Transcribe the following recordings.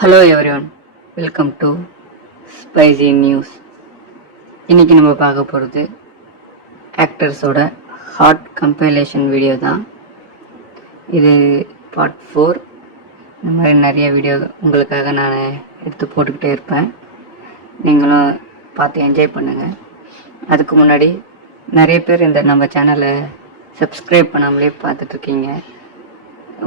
Hello everyone welcome to spicy news இன்றைக்கி நம்ம பார்க்க போகிறது ஆக்டர்ஸோட ஹாட் கம்பைலேஷன் வீடியோ தான். இது பார்ட் ஃபோர் இந்த மாதிரி நிறைய வீடியோ உங்களுக்காக நான் எடுத்து போட்டுக்கிட்டே இருப்பேன். நீங்களும் பார்த்து என்ஜாய் பண்ணுங்கள் அதுக்கு முன்னாடி நிறைய பேர் இந்த நம்ம சேனலை சப்ஸ்கிரைப் பண்ணாமலே பார்த்துட்ருக்கீங்க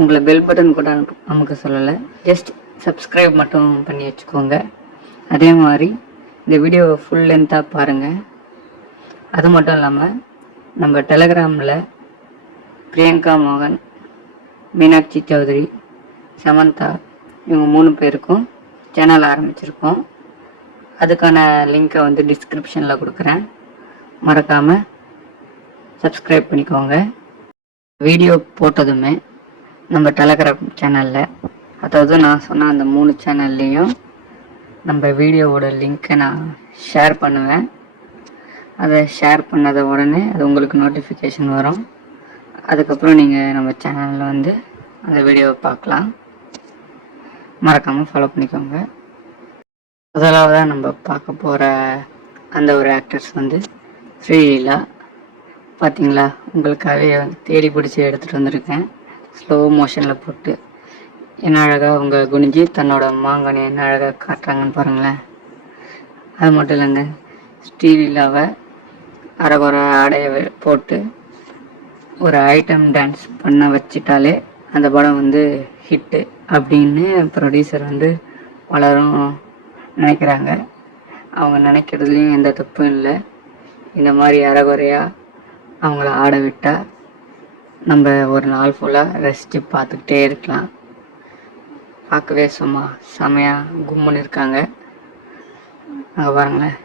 உங்களை பெல் பட்டன் கூட நமக்கு சொல்லலை. ஜஸ்ட் சப்ஸ்கிரைப் மட்டும் பண்ணி வச்சுக்கோங்க. அதே மாதிரி இந்த வீடியோவை ஃபுல் லென்த்தாக பாருங்கள் அது மட்டும் இல்லாமல் நம்ம டெலகிராமில் பிரியங்கா மோகன் மீனாட்சி சௌதரி சமந்தா இவங்க மூணு பேருக்கும் சேனல் ஆரம்பிச்சிருக்கோம். அதுக்கான லிங்க்கை வந்து டிஸ்கிரிப்ஷனில் கொடுக்குறேன். மறக்காமல் சப்ஸ்கிரைப் பண்ணிக்கோங்க. வீடியோ போட்டதுமே நம்ம டெலகிராம் சேனலில் அதாவது நான் சொன்ன அந்த மூணு சேனல்லையும் நம்ம வீடியோவோட லிங்க்கை நான் ஷேர் பண்ணுவேன். அதை ஷேர் பண்ணத உடனே அது உங்களுக்கு நோட்டிஃபிகேஷன் வரும். அதுக்கப்புறம் நீங்கள் நம்ம சேனலில் வந்து அந்த வீடியோவை பார்க்கலாம். மறக்காமல் ஃபாலோ பண்ணிக்கோங்க. முதலாவதாக நம்ம பார்க்க போகிற அந்த ஒரு ஆக்டர்ஸ் வந்து ஸ்ரீலீலா. பார்த்தீங்களா உங்களுக்காகவே தேடி பிடிச்சி எடுத்துகிட்டு வந்திருக்கேன். ஸ்லோ மோஷனில் போட்டு. என்ன அழகாக அவங்க குனிஞ்சு தன்னோட மாங்கனி என்ன அழகாக காட்டுறாங்கன்னு பாருங்களேன். அது மட்டும் இல்லைங்க ஸ்ரீலீலாவை அரைகுறை ஆடையை போட்டு ஒரு ஐட்டம் டான்ஸ் பண்ண வச்சிட்டாலே அந்த படம் வந்து ஹிட்டு அப்படின்னு ப்ரொடியூசர் வந்து பலரும் நினைக்கிறாங்க. அவங்க நினைக்கிறதுலையும் எந்த தப்பும் இல்லை. இந்த மாதிரி அரைகுறையாக அவங்கள ஆட விட்டால் நம்ம ஒரு நாள் ஃபுல்லாக ரசித்து பார்த்துக்கிட்டே இருக்கலாம். பார்க்கவே சும்மா செமையாக கும்முன்னு இருக்காங்க. அங்கே பாருங்களேன்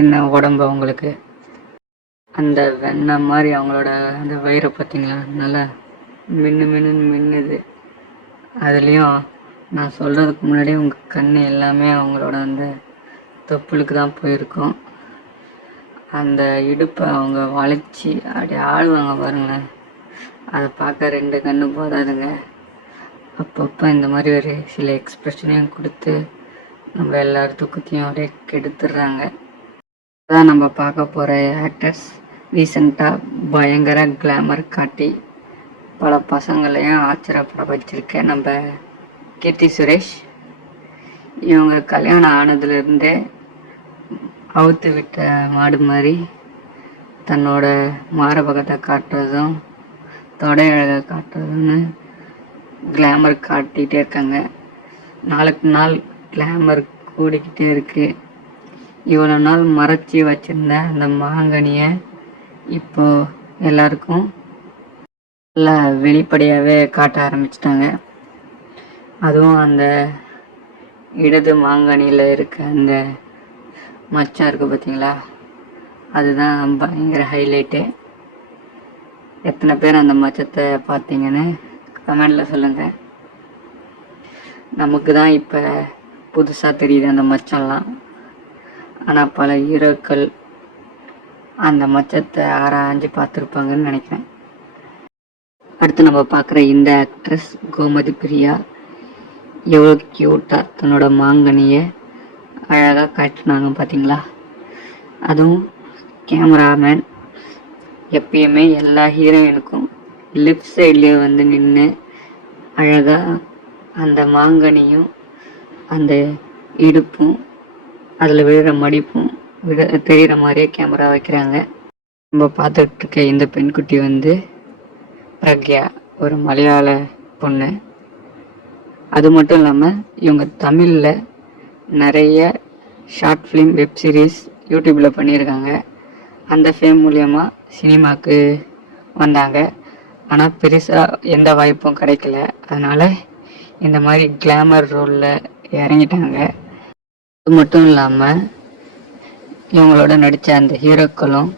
என்ன உடம்பு அவங்களுக்கு. அந்த வெண்ணெய் மாதிரி அவங்களோட அந்த வயிறை பார்த்தீங்களா? நல்லா மின்னு மின்னுன்னு மின்னுது. அதுலேயும் நான் சொல்கிறதுக்கு முன்னாடி உங்கள் கண் எல்லாமே அவங்களோட அந்த தொப்புளுக்கு தான் போயிருக்கும். அந்த இடுப்பை அவங்க வளைச்சி அப்படியே ஆடுவாங்க பாருங்களேன். அதை பார்க்க ரெண்டு கண்ணு போதாதுங்க. அப்பப்போ இந்த மாதிரி ஒரு சில எக்ஸ்ப்ரெஷனையும் கொடுத்து நம்ம எல்லார் தூக்கத்தையும் அப்படியே கெடுத்துடுறாங்க. அதான் நம்ம பார்க்க போகிற ஆக்டர்ஸ் ரீசண்டாக பயங்கர கிளாமர் காட்டி பல பசங்களையும் ஆச்சரியப்பட வச்சுருக்கேன் நம்ம கீர்த்தி சுரேஷ். இவங்க கல்யாணம் ஆனதுலேருந்தே அவுத்து விட்ட மாடு மாதிரி தன்னோட மாரபகத்தை காட்டுறதும் தொடையழகை காட்டுறதுன்னு கிளாமர் காட்டிகிட்டே இருக்காங்க. நாளுக்கு நாள் கிளாமர் கூடிக்கிட்டே இருக்குது இவ்வளோ நாள் மறைச்சி வச்சுருந்த அந்த மாங்கனியை இப்போ எல்லாருக்கும் நல்லா வெளிப்படையாகவே காட்ட ஆரம்பிச்சிட்டாங்க. அதுவும் அந்த இடது மாங்கனியில் இருக்க அந்த மச்சம் இருக்குது பார்த்தீங்களா அதுதான் பயங்கர ஹைலைட்டு எத்தனை பேர் அந்த மச்சத்தை பார்த்தீங்கன்னு கமெண்டில் சொல்லுங்கள் நமக்கு தான் இப்போ புதுசாக தெரியுது அந்த மச்சம்லாம். ஆனால் பல ஹீரோக்கள் அந்த மச்சத்தை ஆராய்ஞ்சு பார்த்துருப்பாங்கன்னு நினைக்கிறேன். அடுத்து நம்ம பார்க்குற இந்த ஆக்ட்ரஸ் கோமதி பிரியா எவ்வளோ க்யூட்டாக தன்னோட மாங்கனியை அழகாக காட்டினாங்க பார்த்தீங்களா அதுவும் கேமராமேன் எப்பயுமே எல்லா ஹீரோயினுக்கும் லெஃப்ட் சைட்லேயே வந்து நின்று அழகாக அந்த மாங்கனியும் அந்த இடுப்பும் அதில் விழுற மடிப்பும் விட தெரிகிற மாதிரியே கேமரா வைக்கிறாங்க. நம்ம பார்த்துட்டு இருக்க இந்த பெண்குட்டி வந்து பிரக்யா ஒரு மலையாள பொண்ணு. அது மட்டும் இல்லாமல் இவங்க தமிழில் நிறைய ஷார்ட் ஃபிலிம் வெப் சீரிஸ் யூடியூப்பில் பண்ணியிருக்காங்க. அந்த ஃபேம் மூலயமா சினிமாவுக்கு வந்தாங்க. ஆனால் பெருசாக எந்த வாய்ப்பும் கிடைக்கல. அதனால் இந்த மாதிரி கிளாமர் ரோலில் இறங்கிட்டாங்க. அது மட்டும் இல்லாமல் இவங்களோட நடித்த அந்த ஹீரோக்களும்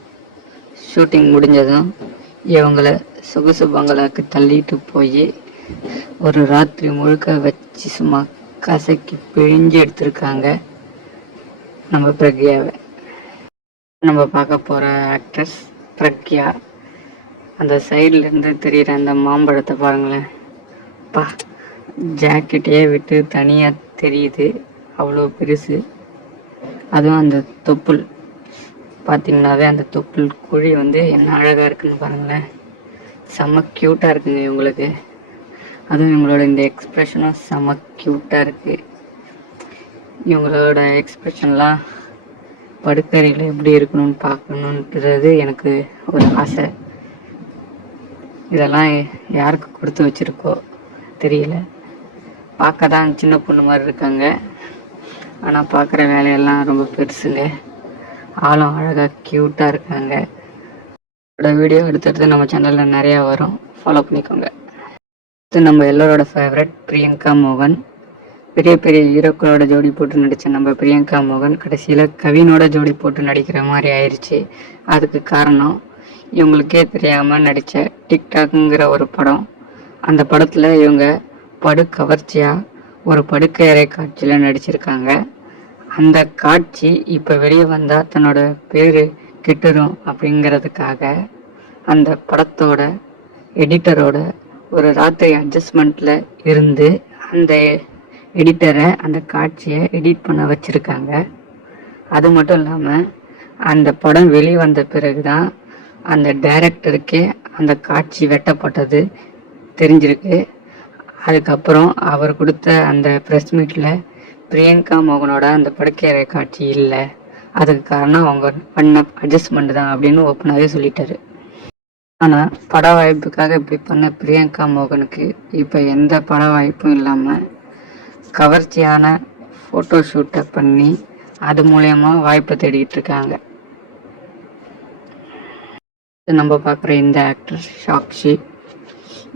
ஷூட்டிங் முடிஞ்சதும் இவங்கள சொகுசு பங்களாக்கு தள்ளிட்டு போய் ஒரு ராத்திரி முழுக்க வச்சு சும்மா கசக்கி பிழிஞ்சு எடுத்திருக்காங்க நம்ம பிரக்யாவை. நம்ம பார்க்க போகிற ஆக்ட்ரஸ் பிரக்யா. அந்த சைடுல இருந்து தெரியிற அந்த மாம்பழத்தை பாருங்களேன். பா ஜாக்கெட்டையே விட்டு தனியாக தெரியுது. அவ்வளோ பெருசு. அதுவும் அந்த தொப்புள். பார்த்தீங்கன்னாவே அந்த தொப்புள் குழி வந்து என்ன அழகாக இருக்குன்னு பாருங்களேன். செம்ம க்யூட்டாக இருக்குங்க இவங்களுக்கு. அதுவும் இவங்களோட இந்த எக்ஸ்ப்ரெஷனும் செம்ம க்யூட்டாக இருக்குது இவங்களோட எக்ஸ்ப்ரெஷன்லாம் படுக்கறையில் எப்படி இருக்கணும்னு பார்க்கணுன்றது எனக்கு ஒரு ஆசை. இதெல்லாம் யாருக்கு கொடுத்து வச்சுருக்கோ தெரியல. பார்க்க தான் சின்ன பொண்ணு மாதிரி இருக்காங்க. ஆனால் பார்க்குற வேலையெல்லாம் ரொம்ப பெருசுங்க. ஆளும் அழகாக க்யூட்டாக இருக்காங்க. இதோட வீடியோ எடுத்து நம்ம சேனலில் நிறையா வரும். ஃபாலோ பண்ணிக்கோங்க. அடுத்து நம்ம எல்லோரோட ஃபேவரட் பிரியங்கா மோகன். பெரிய பெரிய ஹீரோக்களோட ஜோடி போட்டு நடித்த நம்ம பிரியங்கா மோகன் கடைசியில் கவினோட ஜோடி போட்டு நடிக்கிற மாதிரி ஆயிடுச்சு அதுக்கு காரணம் இவங்களுக்கே தெரியாமல் நடித்த டிக்டாக்ங்கிற ஒரு படம். அந்த படத்தில் இவங்க படு கவர்ச்சியாக ஒரு படுக்கை அறை காட்சியில் நடிச்சிருக்காங்க. அந்த காட்சி இப்போ வெளியே வந்தால் தன்னோட பேர் கெட்டுரும் அப்படிங்கிறதுக்காக அந்த படத்தோட எடிட்டரோட ஒரு ராத்திரி அட்ஜஸ்ட்மெண்ட்டில் இருந்து அந்த எடிட்டரை அந்த காட்சியை எடிட் பண்ண வச்சுருக்காங்க. அது மட்டும் இல்லாமல் அந்த படம் வெளிவந்த பிறகு தான் அந்த டைரக்டருக்கே அந்த காட்சி வெட்டப்பட்டது தெரிஞ்சிருக்கு. அதுக்கப்புறம் அவர் கொடுத்த அந்த ப்ரெஸ் மீட்டில் பிரியங்கா மோகனோட அந்த படுக்கையறை காட்சி இல்லை. அதுக்கு காரணம் அவங்க பண்ண அட்ஜஸ்ட்மெண்ட் தான் அப்படின்னு ஓப்பனாகவே சொல்லிட்டாரு. ஆனால் பட வாய்ப்புக்காக இப்படி பண்ண பிரியங்கா மோகனுக்கு இப்போ எந்த பட வாய்ப்பும் இல்லாமல் கவர்ச்சியான ஃபோட்டோ ஷூட்டை பண்ணி அது மூலயமா வாய்ப்பை தேடிக்கிட்டு இருக்காங்க. நம்ம பார்க்குற இந்த ஆக்டர் சாக்ஷி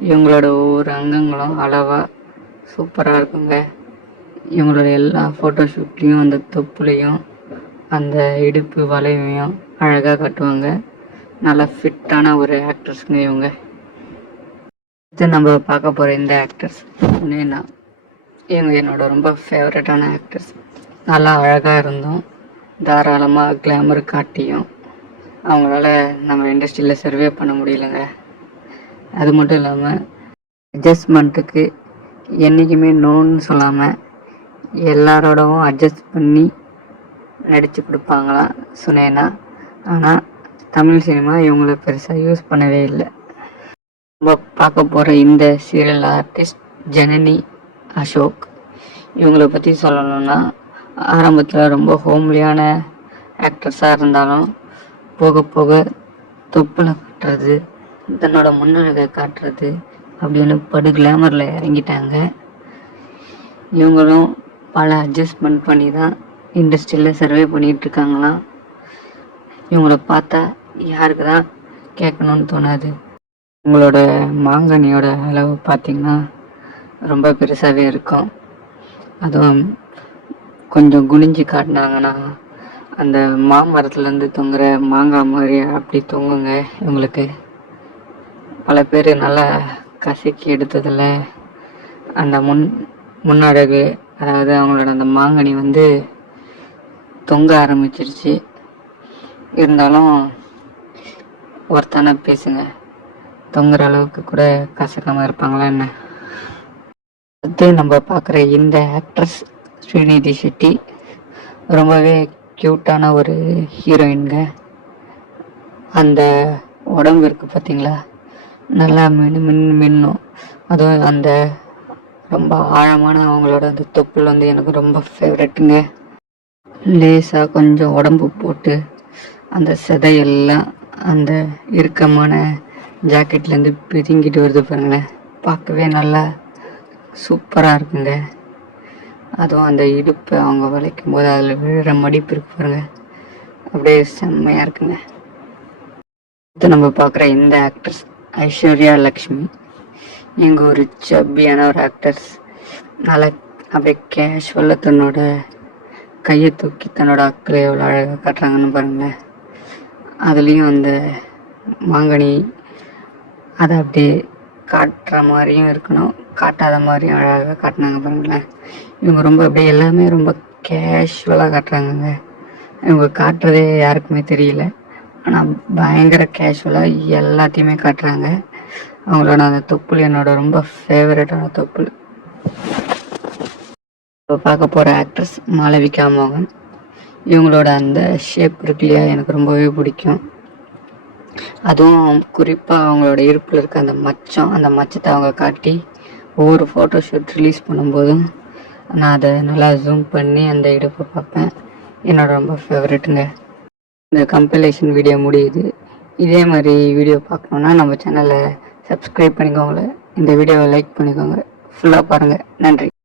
இவங்களோட ஒவ்வொரு அங்கங்களும் அளவாக சூப்பராக இருக்குங்க. இவங்களோட எல்லா ஃபோட்டோஷூட்லேயும் அந்த தொப்புலையும் அந்த இடுப்பு வளைவையும் அழகாக காட்டுவாங்க. நல்லா ஃபிட்டான ஒரு ஆக்டர்ஸுங்க இவங்க. அடுத்து நம்ம பார்க்க போகிற இந்த ஆக்டர்ஸ் நேனா இவங்க என்னோட ரொம்ப ஃபேவரட்டான ஆக்டர்ஸ் நல்லா அழகாக இருந்தோம் தாராளமாக கிளாமர் காட்டியும் அவங்களால நம்ம இண்டஸ்ட்ரியில் சர்வே பண்ண முடியலங்க. அது மட்டும் இல்லாமல் அட்ஜஸ்ட்மெண்ட்டுக்கு என்றைக்குமே நோன்னு சொல்லாமல் எல்லாரோடவும் அட்ஜஸ்ட் பண்ணி நடித்து கொடுப்பாங்களாம் சுனேனா ஆனால் தமிழ் சினிமா இவங்கள பெருசாக யூஸ் பண்ணவே இல்லை. நம்ம பார்க்க போகிற இந்த சீரியல் ஆர்டிஸ்ட் ஜனனி அசோக். இவங்கள பற்றி சொல்லணும்னா ஆரம்பத்தில் ரொம்ப ஹோம்லியான ஆக்டர்ஸாக இருந்தாலும் போக போக தொப்புல கட்டுறது தன்னோட முன்னழகை காட்டுறது அப்படின்னு படு கிளாமரில் இறங்கிட்டாங்க. இவங்களும் பல அட்ஜஸ்ட்மெண்ட் பண்ணி தான் இண்டஸ்ட்ரியில் சர்வே பண்ணிகிட்ருக்காங்களாம் இவங்கள பார்த்தா யாருக்கு தான் கேட்கணும்னு தோணாது. உங்களோட மாங்கனியோட அளவு பார்த்திங்கன்னா ரொம்ப பெருசாகவே இருக்கும். அதுவும் கொஞ்சம் குனிஞ்சு காட்டினாங்கன்னா அந்த மாமரத்துலேருந்து தொங்குற மாங்காய் மாதிரி அப்படி தொங்குங்க. இவங்களுக்கு பல பேர் நல்லா கசக்கி எடுத்ததில் அந்த முன் முன்னழகு அதாவது அவங்களோட அந்த மாங்கனி வந்து தொங்க ஆரம்பிச்சிருச்சு. இருந்தாலும் ஒருத்தான பேசுங்க. தொங்குற அளவுக்கு கூட கசக்காமல் இருப்பாங்களா என்ன? அடுத்து நம்ம பார்க்குற இந்த ஆக்ட்ரஸ் ஸ்ரீநிதி ஷெட்டி. ரொம்பவே க்யூட்டான ஒரு ஹீரோயின்ங்க அந்த உடம்பு இருக்குது பார்த்தீங்களா நல்லா மின்னு மின் மின்னும். அதுவும் அந்த ரொம்ப ஆழமான அவங்களோட அந்த தொப்புள் வந்து எனக்கு ரொம்ப ஃபேவரெட்டுங்க லேசாக கொஞ்சம் உடம்பு போட்டு அந்த செதையெல்லாம் அந்த இறுக்கமான ஜாக்கெட்லேருந்து பிதுங்கிட்டு வருது பாருங்களேன். பார்க்கவே நல்லா சூப்பராக இருக்குங்க. அதுவும் அந்த இடுப்பை அவங்க வளைக்கும் போது அதில் விழுற மடிப்பு இருக்கு பாருங்க. அப்படியே செம்மையாக இருக்குங்க. அடுத்து நம்ம பார்க்குற இந்த ஆக்ட்ரஸ் ஐஸ்வர்யா லக்ஷ்மி. இங்கே ஒரு சப்பியான ஒரு ஆக்டர்ஸ் நல்லா அப்படியே கேஷுவலாக தன்னோட கையை தூக்கி தன்னோட அக்களை எவ்வளோ அழகாக காட்டுறாங்கன்னு பாருங்களேன். அதுலேயும் அந்த மாங்கனி அதை அப்படியே காட்டுற மாதிரியும் இருக்கணும். காட்டாத மாதிரியும் அழகாக காட்டினாங்க பாருங்களேன். இவங்க ரொம்ப அப்படியே எல்லாமே ரொம்ப கேஷுவலாக காட்டுறாங்கங்க. இவங்க காட்டுறதே யாருக்குமே தெரியல. ஆனால் பயங்கர கேஷுவலாக எல்லாத்தையுமே காட்டுறாங்க. அவங்களோட அந்த தொப்புள் என்னோட ரொம்ப ஃபேவரட்டான தொப்புள். இப்போ பார்க்க போகிற ஆக்ட்ரஸ் மாளவிகா மோகன். இவங்களோட அந்த ஷேப் இருக்கு இல்லையா எனக்கு ரொம்பவே பிடிக்கும். அதுவும் குறிப்பாக அவங்களோட இருப்பில் இருக்க அந்த மச்சம் அந்த மச்சத்தை அவங்க காட்டி ஒவ்வொரு ஃபோட்டோ ஷூட் ரிலீஸ் பண்ணும்போதும் நான் அதை நல்லா ஜூம் பண்ணி அந்த இடுப்பை பார்ப்பேன். என்னோட ரொம்ப ஃபேவரெட்டுங்க இந்த கம்பைலேஷன் வீடியோ முடியுது. இதே மாதிரி வீடியோ பார்க்கணுன்னா நம்ம சேனலை சப்ஸ்கிரைப் பண்ணிக்கோங்களேன் இந்த வீடியோவை லைக் பண்ணிக்கோங்க. ஃபுல்லாக பாருங்கள் நன்றி.